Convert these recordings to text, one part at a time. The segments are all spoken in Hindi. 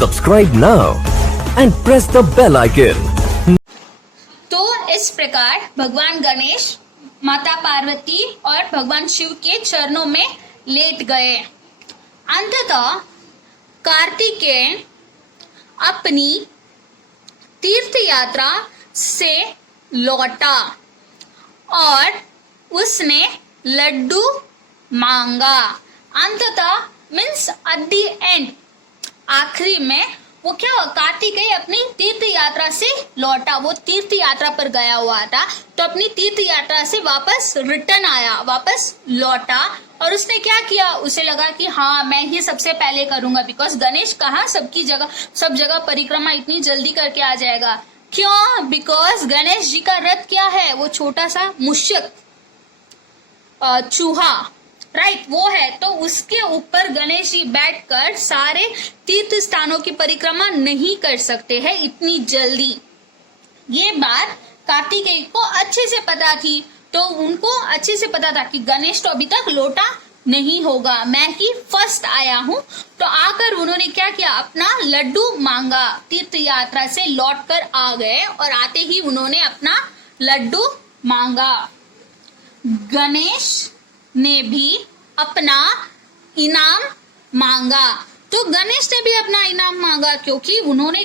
Subscribe now and press the bell icon. तो इस प्रकार भगवान गणेश माता पार्वती और भगवान शिव के चरणों में लेट गए। अंततः कार्तिकेय अपनी तीर्थ यात्रा से लौटा और उसने लड्डू मांगा। अंततः मीन्स एट द एंड, आखिरी में वो क्या हुआ, कार्तिकेय अपनी तीर्थ यात्रा से लौटा। वो तीर्थ यात्रा पर गया हुआ था, तो अपनी तीर्थ यात्रा से वापस रिटर्न आया, वापस लौटा। और उसने क्या किया, उसे लगा कि हाँ मैं ही सबसे पहले करूंगा, बिकॉज गणेश कहाँ सब जगह परिक्रमा इतनी जल्दी करके आ जाएगा। क्यों? बिकॉज गणेश जी का रथ क्या है, वो छोटा सा मुश्यक चूहा, राइट, वो है। तो उसके ऊपर गणेश जी बैठकर सारे तीर्थ स्थानों की परिक्रमा नहीं कर सकते हैं इतनी जल्दी। ये बात कार्तिकेय को अच्छे से पता थी, तो उनको अच्छे से पता था कि गणेश तो अभी तक लौटा नहीं होगा, मैं ही फर्स्ट आया हूँ। तो आकर उन्होंने क्या किया, अपना लड्डू मांगा। तीर्थ यात्रा से लौटकर आ गए और आते ही उन्होंने अपना लड्डू मांगा। गणेश ने भी अपना इनाम मांगा। तो गणेश ने भी अपना इनाम मांगा, क्योंकि उन्होंने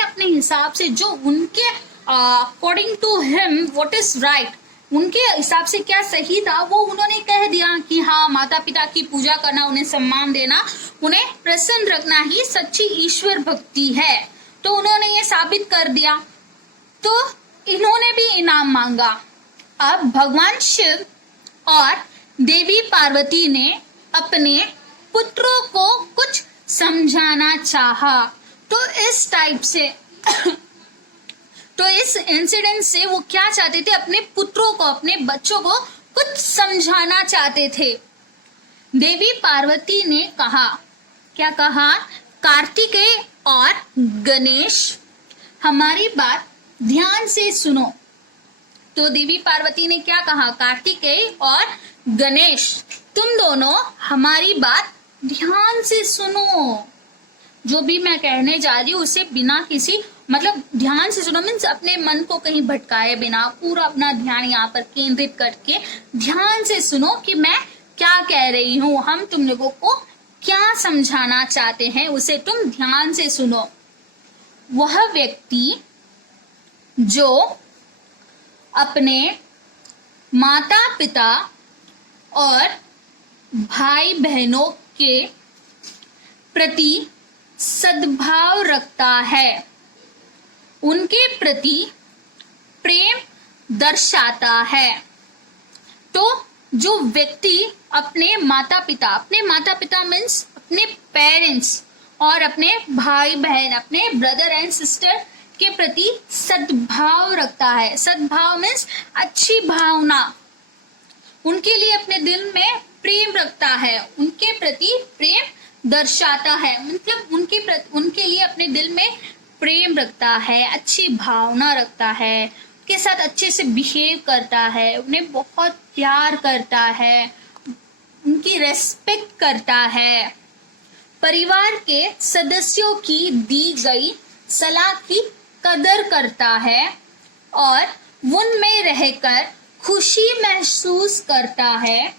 अपने हिसाब से जो उनके according to him what is right, उनके हिसाब से क्या सही था, वो उन्होंने कह दिया कि हाँ माता पिता की पूजा करना, उन्हें सम्मान देना, उन्हें प्रसन्न रखना ही सच्ची ईश्वर भक्ति है। तो उन्होंने ये साबित कर दिया, तो इन्होंने भी इनाम मांगा। अब भगवान शिव और देवी पार्वती ने अपने पुत्रों को कुछ समझाना चाहा। तो इस टाइप से तो इस इंसिडेंट से वो क्या चाहते थे, अपने पुत्रों को, अपने बच्चों को कुछ समझाना चाहते थे। देवी पार्वती ने कहा, क्या कहा, कार्तिकेय और गणेश हमारी बात ध्यान से सुनो। तो देवी पार्वती ने क्या कहा, कार्तिकेय और गणेश तुम दोनों हमारी बात ध्यान से सुनो। जो भी मैं कहने जा रही हूँ उसे बिना किसी ध्यान से सुनो, मीन्स अपने मन को कहीं भटकाए बिना पूरा अपना ध्यान यहाँ पर केंद्रित करके ध्यान से सुनो कि मैं क्या कह रही हूँ, हम तुम लोगों को क्या समझाना चाहते हैं, उसे तुम ध्यान से सुनो। वह व्यक्ति जो अपने माता पिता और भाई बहनों के प्रति सद्भाव रखता है, उनके प्रति प्रेम दर्शाता है। तो जो व्यक्ति अपने माता पिता मीन्स अपने पेरेंट्स और अपने भाई बहन, अपने ब्रदर एंड सिस्टर के प्रति सद्भाव रखता है, सद्भाव मीन्स अच्छी भावना, उनके लिए अपने दिल में प्रेम रखता है, उनके प्रति प्रेम दर्शाता है, मतलब उनके लिए अपने दिल में प्रेम रखता है, अच्छी भावना रखता है, उनके साथ अच्छे से बिहेव करता है, उन्हें बहुत प्यार करता है, उनकी रेस्पेक्ट करता है, परिवार के सदस्यों की दी गई सलाह की कदर करता है और उनमें रहकर खुशी महसूस करता है।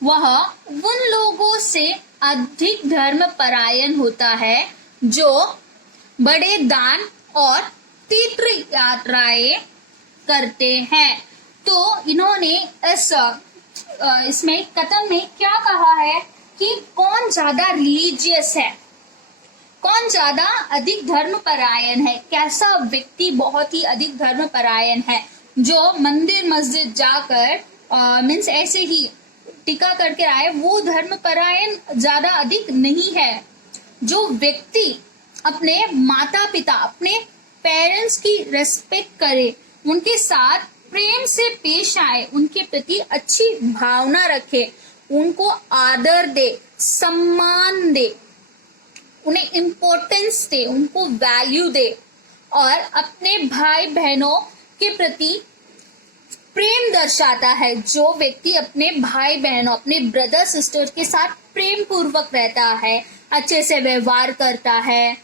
वह उन लोगों से अधिक धर्मपरायण होता है जो बड़े दान और तीर्थ यात्राएं करते हैं। तो इन्होंने इसमें कथन में क्या कहा है कि कौन ज्यादा रिलीजियस है, कौन ज्यादा अधिक धर्मपरायण है, कैसा व्यक्ति बहुत ही अधिक धर्मपरायण है, जो मंदिर मस्जिद जाकर मीन्स ऐसे ही टिका करके आए, वो धर्मपरायण ज्यादा अधिक नहीं है। जो व्यक्ति अपने माता पिता, अपने पेरेंट्स की रेस्पेक्ट करे, उनके साथ प्रेम से पेश आए, उनके प्रति अच्छी भावना रखे, उनको आदर दे, सम्मान दे, उन्हें इम्पोर्टेंस दे, उनको वैल्यू दे और अपने भाई बहनों के प्रति प्रेम दर्शाता है। जो व्यक्ति अपने भाई बहनों, अपने ब्रदर सिस्टर के साथ प्रेम पूर्वक रहता है, अच्छे से व्यवहार करता है,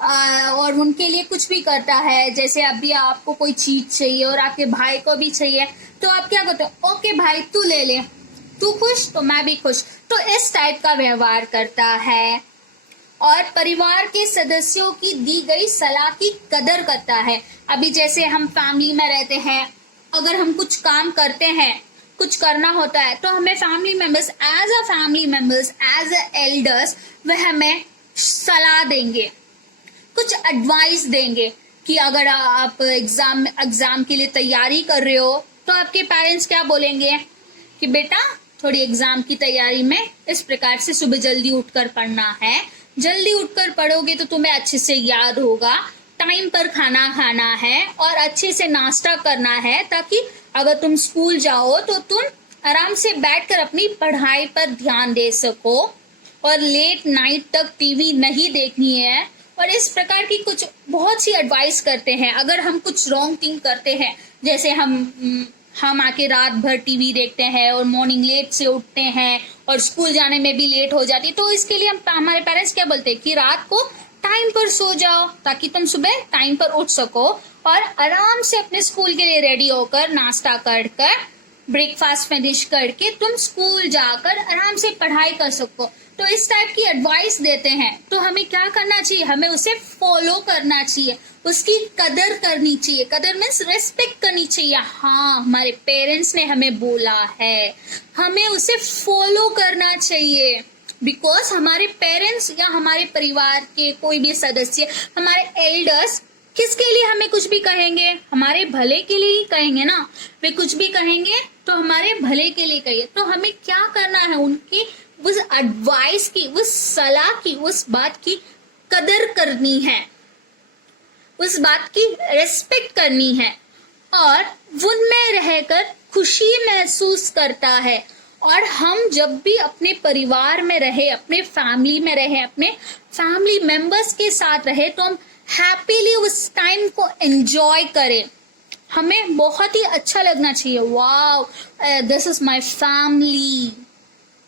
और उनके लिए कुछ भी करता है, जैसे अभी आपको कोई चीज चाहिए और आपके भाई को भी चाहिए, तो आप क्या करते हो, ओके भाई तू ले ले, तू खुश तो मैं भी खुश, तो इस टाइप का व्यवहार करता है। और परिवार के सदस्यों की दी गई सलाह की कदर करता है। अभी जैसे हम फैमिली में रहते हैं, अगर हम कुछ काम करते हैं, कुछ करना होता है, तो हमें family members as a elders वह हमें सलाह देंगे, कुछ एडवाइस देंगे कि अगर आप एग्जाम के लिए तैयारी कर रहे हो तो आपके पेरेंट्स क्या बोलेंगे कि बेटा थोड़ी एग्जाम की तैयारी में इस प्रकार से सुबह जल्दी उठकर पढ़ना है, जल्दी उठकर पढ़ोगे तो तुम्हें अच्छे से याद होगा, टाइम पर खाना खाना है और अच्छे से नाश्ता करना है, ताकि अगर तुम स्कूल जाओ तो तुम आराम से बैठकर अपनी पढ़ाई पर ध्यान दे सको और लेट नाइट तक टीवी नहीं देखनी है। और इस प्रकार की कुछ बहुत सी एडवाइस करते हैं। अगर हम कुछ रॉन्ग थिंग करते हैं, जैसे हम आके रात भर टीवी देखते हैं और मॉर्निंग लेट से उठते हैं और स्कूल जाने में भी लेट हो जाती, तो इसके लिए हमारे पेरेंट्स क्या बोलते हैं कि रात को टाइम पर सो जाओ ताकि तुम सुबह टाइम पर उठ सको और आराम से अपने स्कूल के लिए रेडी होकर नाश्ता कर ब्रेकफास्ट फिनिश करके तुम स्कूल जाकर आराम से पढ़ाई कर सको। तो इस टाइप की एडवाइस देते हैं, तो हमें क्या करना चाहिए, हमें उसे फॉलो करना चाहिए, उसकी कदर करनी चाहिए। कदर मीन्स रेस्पेक्ट करनी चाहिए। हाँ, हमारे पेरेंट्स ने हमें बोला है, हमें उसे फॉलो करना चाहिए। बिकॉज हमारे पेरेंट्स या हमारे परिवार के कोई भी सदस्य, हमारे एल्डर्स किसके लिए हमें कुछ भी कहेंगे, हमारे भले के लिए ही कहेंगे ना। वे कुछ भी कहेंगे तो हमारे भले के लिए कहिए। तो हमें क्या करना है, उनकी उस एडवाइस की, उस सलाह की, उस बात की कदर करनी है, उस बात की रेस्पेक्ट करनी है और उनमें रहकर खुशी महसूस करता है। और हम जब भी अपने परिवार में रहे, अपने फैमिली में रहे, अपने फैमिली मेंबर्स के साथ रहे, तो हम हैप्पीली उस टाइम को एंजॉय करें। हमें बहुत ही अच्छा लगना चाहिए, wow this is my family,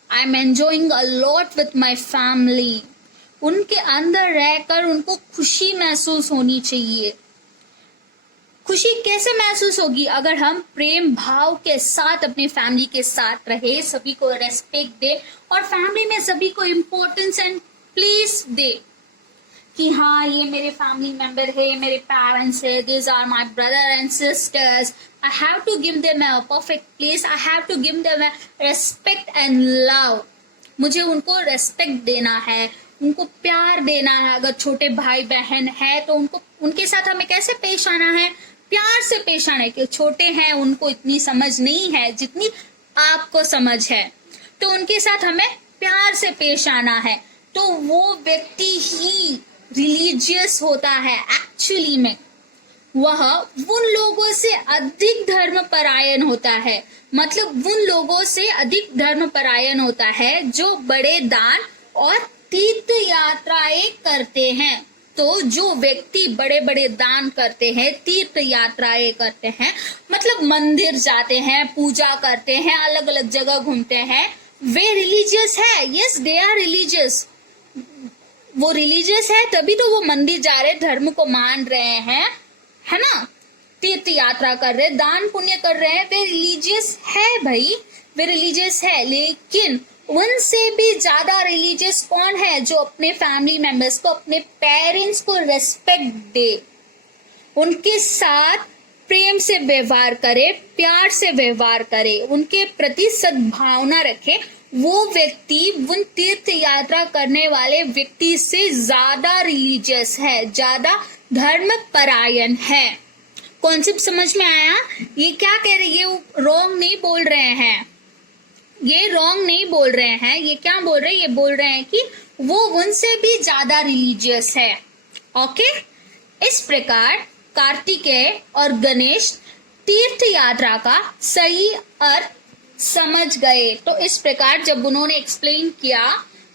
I am enjoying a lot with my family. उनके अंदर रहकर उनको खुशी महसूस होनी चाहिए। खुशी कैसे महसूस होगी, अगर हम प्रेम भाव के साथ अपनी फैमिली के साथ रहे, सभी को रेस्पेक्ट दे और फैमिली में सभी को इम्पोर्टेंस एंड प्लेस दे कि हाँ ये मेरे फैमिली मेंबर है, मेरे पेरेंट्स है, this are my brother and sisters, I have to give them a perfect place, I have to give them a respect and love. मुझे उनको रेस्पेक्ट देना है, उनको प्यार देना है। अगर छोटे भाई बहन है तो उनको, उनके साथ हमें कैसे पेश आना है, प्यार से पेश आना है। कि छोटे हैं, उनको इतनी समझ नहीं है जितनी आपको समझ है, तो उनके साथ हमें प्यार से पेश आना है। तो वो व्यक्ति ही रिलीजियस होता है एक्चुअली में, वह उन लोगों से अधिक धर्म परायण होता है। मतलब उन लोगों से अधिक धर्म परायण होता है जो बड़े दान और तीर्थ यात्राएं करते हैं। तो जो व्यक्ति बड़े बड़े दान करते हैं, तीर्थ यात्राएं करते हैं, मतलब मंदिर जाते हैं, पूजा करते हैं, अलग अलग जगह घूमते हैं, वे रिलीजियस है। Yes, they are religious. वो रिलीजियस है तभी तो वो मंदिर जा रहे, धर्म को मान रहे हैं, है ना, तीर्थ यात्रा कर रहे, दान पुण्य कर रहे हैं। वे रिलीजियस है भाई, वे रिलीजियस है। लेकिन उनसे भी ज्यादा रिलीजियस कौन है, जो अपने फैमिली मेंबर्स को, अपने पेरेंट्स को रेस्पेक्ट दे, उनके साथ प्रेम से व्यवहार करे, प्यार से व्यवहार करे, उनके प्रति सद्भावना रखे। वो व्यक्ति उन तीर्थ यात्रा करने वाले व्यक्ति से ज्यादा रिलीजियस है, ज्यादा धर्म परायण है। कॉन्सेप्ट समझ में आया? ये क्या कह रहे, ये रॉन्ग नहीं बोल रहे हैं, ये रॉन्ग नहीं बोल रहे हैं। ये क्या बोल रहे हैं, ये बोल रहे हैं कि वो उनसे भी ज्यादा रिलीजियस है। ओके, इस प्रकार कार्तिकेय और गणेश तीर्थ यात्रा का सही अर्थ समझ गए। तो इस प्रकार जब उन्होंने एक्सप्लेन किया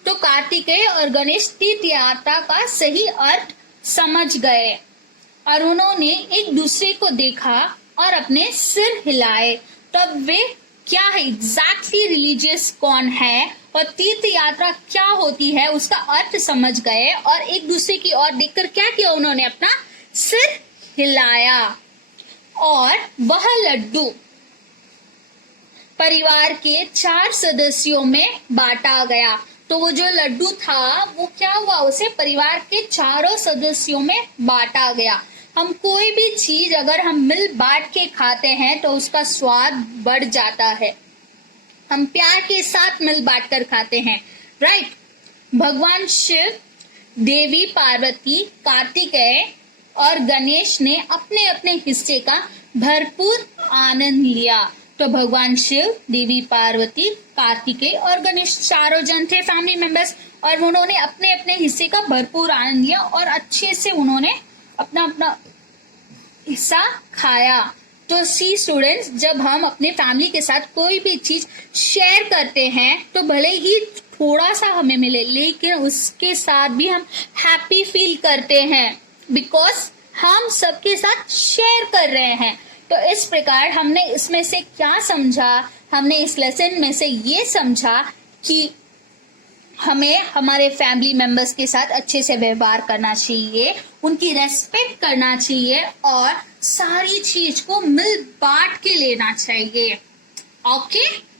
तो कार्तिकेय और गणेश तीर्थ यात्रा का सही अर्थ समझ गए और उन्होंने एक दूसरे को देखा और अपने सिर हिलाए। तब वे क्या है एग्जैक्टली रिलीजियस कौन है और तीर्थ यात्रा क्या होती है उसका अर्थ समझ गए और एक दूसरे की ओर देखकर क्या किया, उन्होंने अपना सिर हिलाया और वह लड्डू परिवार के 4 सदस्यों में बांटा गया। तो वो जो लड्डू था वो क्या हुआ, उसे परिवार के 4 सदस्यों में बांटा गया। हम कोई भी चीज अगर हम मिल बांट के खाते हैं तो उसका स्वाद बढ़ जाता है। हम प्यार के साथ मिल बांट कर खाते हैं, राइट। भगवान शिव, देवी पार्वती, कार्तिकेय और गणेश ने अपने अपने हिस्से का भरपूर आनंद लिया। तो भगवान शिव, देवी पार्वती, कार्तिकेय और गणेश 4 जन थे फैमिली मेंबर्स और उन्होंने अपने अपने हिस्से का भरपूर आनंद लिया और अच्छे से उन्होंने अपना अपना हिस्सा खाया। तो सी स्टूडेंट्स, जब हम अपने फैमिली के साथ कोई भी चीज शेयर करते हैं तो भले ही थोड़ा सा हमें मिले लेकिन उसके साथ भी हम हैप्पी फील करते हैं बिकॉज हम सबके साथ शेयर कर रहे हैं। तो इस प्रकार हमने इसमें से क्या समझा, हमने इस लेसन में से ये समझा कि हमें हमारे फैमिली मेंबर्स के साथ अच्छे से व्यवहार करना चाहिए, उनकी रेस्पेक्ट करना चाहिए और सारी चीज को मिल बांट के लेना चाहिए। Okay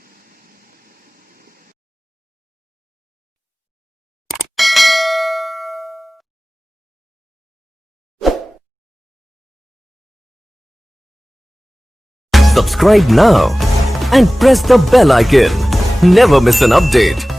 Subscribe now and press the bell icon. Never miss an update.